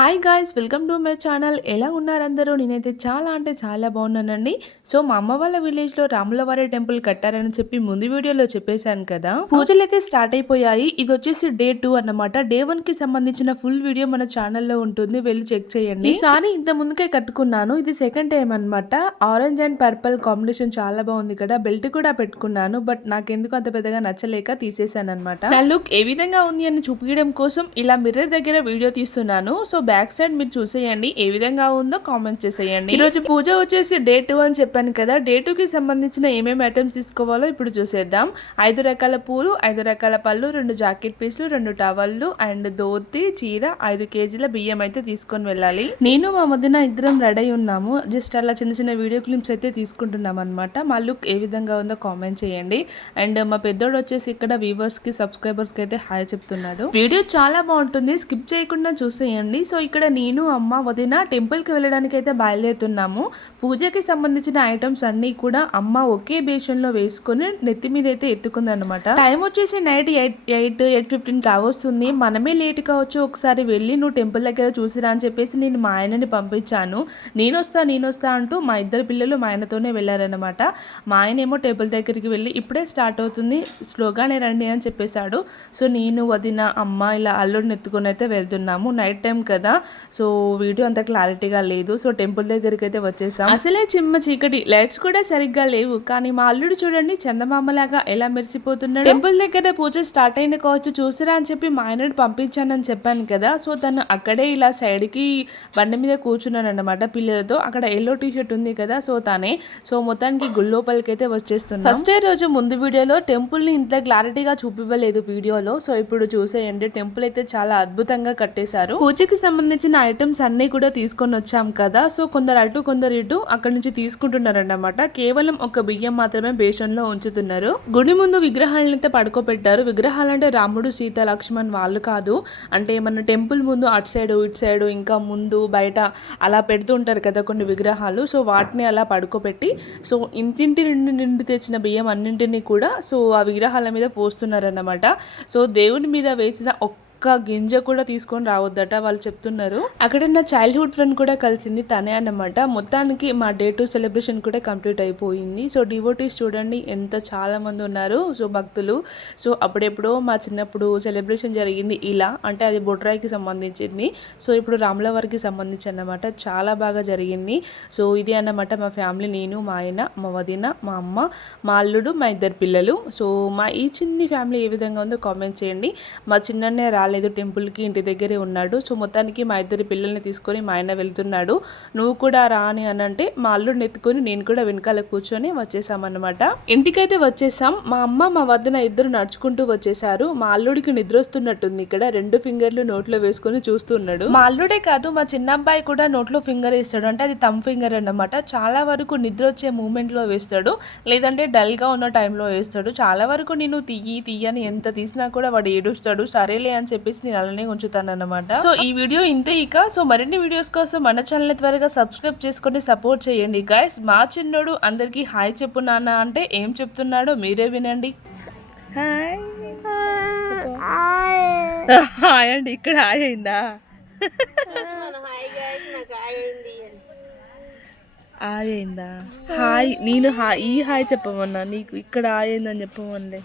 Hi guys, welcome to my channel. ఎలా ఉన్నారు అందరూ? నేనైతే చాలా అంటే చాలా బాగున్నానండి. సో మా అమ్మ వాళ్ళ విలేజ్లో రాములవారి టెంపుల్ కట్టారని చెప్పి ముందు వీడియోలో చెప్పేశాను కదా. పూజలు అయితే స్టార్ట్ అయిపోయాయి. ఇది వచ్చేసి డే 2 అన్నమాట. డే 1 కి సంబంధించిన ఫుల్ వీడియో మన ఛానల్లో ఉంటుంది, వెళ్ళి చెక్ చేయండి. ఈసారి ఇంత ముందుకే కట్టుకున్నాను, ఇది సెకండ్ టైం అనమాట. ఆరెంజ్ అండ్ పర్పుల్ కాంబినేషన్ చాలా బాగుంది కదా. బెల్ట్ కూడా పెట్టుకున్నాను, బట్ నాకెందుకు అంత పెద్దగా నచ్చలేక తీసేసాను అనమాట. నా లుక్ ఏ విధంగా ఉంది అని చూపించడం కోసం ఇలా మిర్రర్ దగ్గర వీడియో తీస్తున్నాను. సో బ్యాక్ సైడ్ మీరు చూసేయండి, ఏ విధంగా ఉందో కామెంట్ చేసేయండి. ఈ రోజు పూజ వచ్చేసి డే 2 అని చెప్పాను కదా. డే 2 కి సంబంధించిన ఏమేమి ఐటమ్స్ తీసుకోవాలో ఇప్పుడు చూసేద్దాం. 5 రకాల పూలు, 5 రకాల పళ్ళు, 2 జాకెట్ పీసులు, 2 టవల్లు అండ్ ధోతి, చీర, 5 కేజీల బియ్యం అయితే తీసుకొని వెళ్ళాలి. నేను మా వదిన ఇద్దరం రెడీ ఉన్నాము. జస్ట్ అలా చిన్న చిన్న వీడియో క్లిప్స్ అయితే తీసుకుంటున్నాం అనమాట. మా లుక్ ఏ విధంగా ఉందో కామెంట్ చేయండి. అండ్ మా పెద్దోడు వచ్చేసి ఇక్కడ వ్యూవర్స్ కి సబ్స్క్రైబర్స్ కి అయితే హాయ్ చెప్తున్నాడు. వీడియో చాలా బాగుంటుంది, స్కిప్ చేయకుండా చూసేయండి. సో ఇక్కడ నేను అమ్మ వదిన టెంపుల్ కి వెళ్ళడానికి అయితే బయలుదేరుతున్నాము. పూజకి సంబంధించిన ఐటమ్స్ అన్ని కూడా అమ్మ ఒకే బేషన్ లో వేసుకొని నెత్తి మీద అయితే ఎత్తుకుంది అనమాట. టైం వచ్చేసి నైట్ 8:15 కావస్తుంది. మనమే లేట్ కావచ్చు, ఒకసారి వెళ్ళి నువ్వు టెంపుల్ దగ్గర చూసిరా అని చెప్పేసి నేను మా ఆయనని పంపించాను. నేను వస్తా అంటూ మా ఇద్దరు పిల్లలు మా ఆయనతోనే వెళ్ళారనమాట. మా ఆయన ఏమో టెంపుల్ దగ్గరికి వెళ్ళి ఇప్పుడే స్టార్ట్ అవుతుంది, స్లోగానే రండి అని చెప్పేశాడు. సో నేను వదిన అమ్మ ఇలా అల్లుడిని ఎత్తుకొని అయితే వెళ్తున్నాము. నైట్ టైం కదా, సో వీడియో అంత క్లారిటీగా లేదు. సో టెంపుల్ దగ్గరికి అయితే వచ్చేసాం. అసలే చిమ్మ చీకటి, లైట్స్ కూడా సరిగ్గా లేవు, కానీ మా అల్లుడు చూడండి చందమామలాగా ఎలా మెరిసిపోతున్నాడు. టెంపుల్ దగ్గర పూజ స్టార్ట్ అయింది కావచ్చు, చూసిరా అని చెప్పి మా ఆయనడు పంపించానని చెప్పాను కదా. సో తను అక్కడే ఇలా సైడ్ కి బండి మీద కూర్చున్నాను అనమాట పిల్లలతో. అక్కడ ఎల్లో టీ షర్ట్ ఉంది కదా, సో తనే. సో మొత్తానికి గుళ్ళోపలికి అయితే వచ్చేస్తున్నాం. ఫస్ట్ డే రోజు ముందు వీడియోలో టెంపుల్ ని ఇంత క్లారిటీగా చూపివ్వలేదు వీడియోలో. సో ఇప్పుడు చూసేయండి, టెంపుల్ అయితే చాలా అద్భుతంగా కట్టేశారు. పూజకి సంబంధించిన ఐటమ్స్ అన్ని కూడా తీసుకొని వచ్చాం కదా. సో కొందరు అటు కొందరు ఇటు అక్కడ నుంచి తీసుకుంటున్నారన్నమాట. కేవలం ఒక బియ్యం మాత్రమే బేషన్ లో ఉంచుతున్నారు. గుడి ముందు విగ్రహాలను అయితే పడుకోబెట్టారు. విగ్రహాలు అంటే రాముడు, సీత, లక్ష్మణ్ వాళ్ళు కాదు. అంటే మన టెంపుల్ ముందు అటు సైడ్ ఇటు సైడ్ ఇంకా ముందు బయట అలా పెడుతూ ఉంటారు కదా కొన్ని విగ్రహాలు. సో వాటిని అలా పడుకోబెట్టి సో ఇంటింటి నిండి తెచ్చిన బియ్యం అన్నింటినీ కూడా సో ఆ విగ్రహాల మీద పోస్తున్నారన్నమాట. సో దేవుని మీద వేసిన ఒక్క గింజ కూడా తీసుకొని రావద్దట వాళ్ళు చెప్తున్నారు. అక్కడ నా చైల్డ్హుడ్ ఫ్రెండ్ కూడా కలిసింది, తనే అన్నమాట. మొత్తానికి మా డే 2 సెలబ్రేషన్ కూడా కంప్లీట్ అయిపోయింది. సో డివోటీస్ చూడండి ఎంత చాలా మంది ఉన్నారు, సో భక్తులు. సో అప్పుడెప్పుడో మా చిన్నప్పుడు సెలబ్రేషన్ జరిగింది ఇలా, అంటే అది బొడ్రాయికి సంబంధించింది. సో ఇప్పుడు రాములవారికి సంబంధించి అన్నమాట. చాలా బాగా జరిగింది. సో ఇది అన్నమాట మా ఫ్యామిలీ, నేను, మా ఆయన, మా వదిన, మా అమ్మ, మా అల్లుడు, మా ఇద్దరు పిల్లలు. సో మా ఈ చిన్ని ఫ్యామిలీ ఏ విధంగా ఉందో కామెంట్ చేయండి. మా చిన్ననే రాలేదు టెంపుల్కి, ఇంటి దగ్గరే ఉన్నాడు. సో మొత్తానికి మా ఇద్దరి పిల్లల్ని తీసుకొని మా ఆయన వెళ్తున్నాడు. నువ్వు కూడా రా అని అంటే మా అల్లుడిని ఎత్తుకొని నేను కూడా వెనకాల కూర్చొని వచ్చేసామన్నమాట. ఇంటికైతే వచ్చేసాం. మా అమ్మ మా వదిన ఇద్దరు నడుచుకుంటూ వచ్చేసారు. మా అల్లుడికి నిద్ర వస్తున్నట్టుంది, ఇక్కడ 2 ఫింగర్లు నోట్లో వేసుకొని చూస్తున్నాడు. మా అల్లుడే కాదు మా చిన్న అబ్బాయి కూడా నోట్లో ఫింగర్ వేస్తాడు, అంటే అది థంబ్ ఫింగర్ అన్నమాట. చాలా వరకు నిద్ర వచ్చే మూమెంట్ లో వేస్తాడు, లేదంటే డల్ గా ఉన్న టైంలో వేస్తాడు. చాలా వరకు నేను తీయని ఎంత తీసినా కూడా వాడు ఏడుస్తాడు. సరేలే అని చెప్పేసి నేను అలానే ఉంచుతాను అన్నమాట. సో ఈ వీడియో ఇంతే ఇక. సో మరిన్ని వీడియోస్ కోసం మన ఛానల్ త్వరగా సబ్స్క్రైబ్ చేసుకొని సపోర్ట్ చేయండి గైస్. మా చిన్నోడు అందరికి హాయ్ చెప్పు నాన్న అంటే ఏం చెప్తున్నాడో మీరే వినండి. హాయ్ హాయ్ అండి, ఇక్కడ హాయ్ అయిందా? హాయ్ అయిందా? హాయ్ నేను ఈ హాయ్ చెప్పమన్నా, నీకు ఇక్కడ హాయ్ అయిందని చెప్పమని.